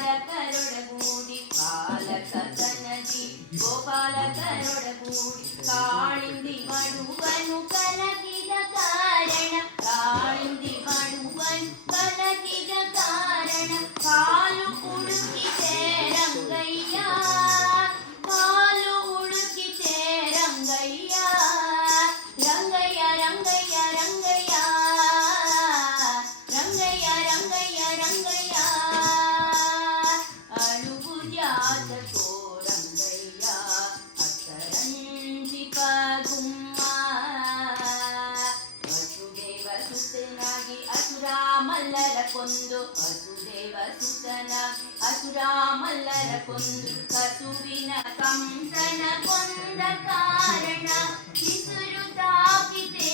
ಬಾಲಕರೊಡಗೂಡಿ ಬಾಲಕತನದಿ ಗೋಪಾಲಕರೊಡಗೂಡಿ ಕಾಳಿಂದಿ ಮಡುವನು ಕಲಕಿದ ಕಾರಣ ಕಾಳಿಂದಿ ಮಡುವನು ಕಲಕಿದ ಕಾರಣ ಕಾಲು ಹುಡುಕಿದೆ ರಂಗಯ್ಯ ಕಾಲು ಹುಡುಕಿದೆ ರಂಗಯ್ಯ ರಂಗಯ್ಯ ರಂಗಯ್ಯ ರಂಗಯ್ಯ ರಂಗಯ್ಯ ರಂಗಯ್ಯ ರಂಗಯ್ಯ ಅಳುವುದ್ಯಾತಕೋ ರಂಗಯ್ಯ ಅತ್ತರಂಜಿ ಪಗುಮ್ಮ ವಸುದೇವ ಸುತನಾಗಿ ಅಸುರ ಮಲ್ಲರ ಕೊಂದು ವಸುದೇವ ಸುತನಾಗಿ ಅಸುರ ಮಲ್ಲರ ಕೊಂದು ಕಸುವಿನ ಕಂಸನ ಕೊಂದ ಕಾರಣ ಇಸುರು ತಾಪಿತೆ